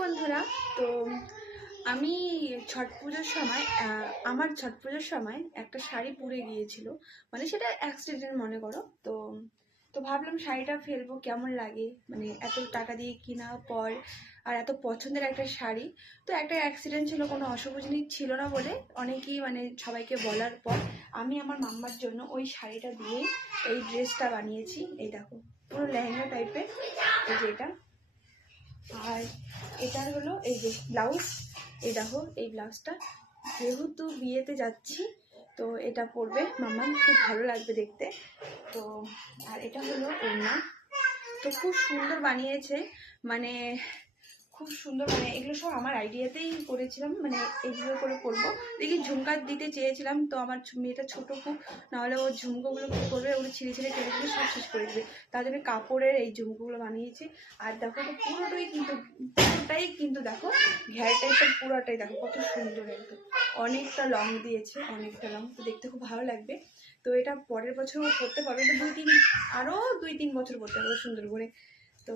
বন্ধুরা, তো আমি ছট পুজোর সময় আমার ছট পুজোর সময় একটা শাড়ি পুড়ে গিয়েছিল, মানে সেটা অ্যাক্সিডেন্ট মনে করো। তো তো ভাবলাম শাড়িটা ফেলবো, কেমন লাগে, মানে এত টাকা দিয়ে কেনা পর আর এত পছন্দের একটা শাড়ি। তো একটা অ্যাক্সিডেন্ট ছিল, কোনো অশুভ জিনিস ছিল না বলে অনেকেই মানে সবাইকে বলার পর আমি আমার মাম্মার জন্য ওই শাড়িটা দিয়ে এই ড্রেসটা বানিয়েছি। এই দেখো, পুরো লেহেঙ্গা টাইপের, এই যে এটা। আর এটার হলো এই যে ব্লাউজ, এই দেখো এই ব্লাউজটা, যেহেতু বিয়েতে যাচ্ছি তো এটা পরবে মাম্মা, খুব ভালো লাগবে দেখতে। তো আর এটা হলো ওড়না, তো খুব সুন্দর বানিয়েছে, মানে খুব সুন্দর, মানে এগুলো সব আমার আইডিয়াতেই করেছিলাম, মানে এইভাবে করে করবো। দেখি ঝুমকা দিতে চেয়েছিলাম, তো আমার মেয়েটা ছোটো খুব, নাহলে ওর ঝুমকোগুলো কী করবে, ওগুলো ছিঁড়ে ছিঁড়ে কেটে কেটে সব শেষ করে দেবে। তার জন্য কাপড়ের এই ঝুমকোগুলো বানিয়েছি। আর দেখো তো পুরোটাই কিন্তু দেখো ঘের টাইপের, পুরোটাই দেখো কত সুন্দর, একদম অনেকটা লং দিয়েছে, অনেকটা লং, তো দেখতে খুব ভালো লাগবে। তো এটা পরের বছর পরতে পারবে, তো আরও 2-3 বছর পরতে পারবে সুন্দর করে। তো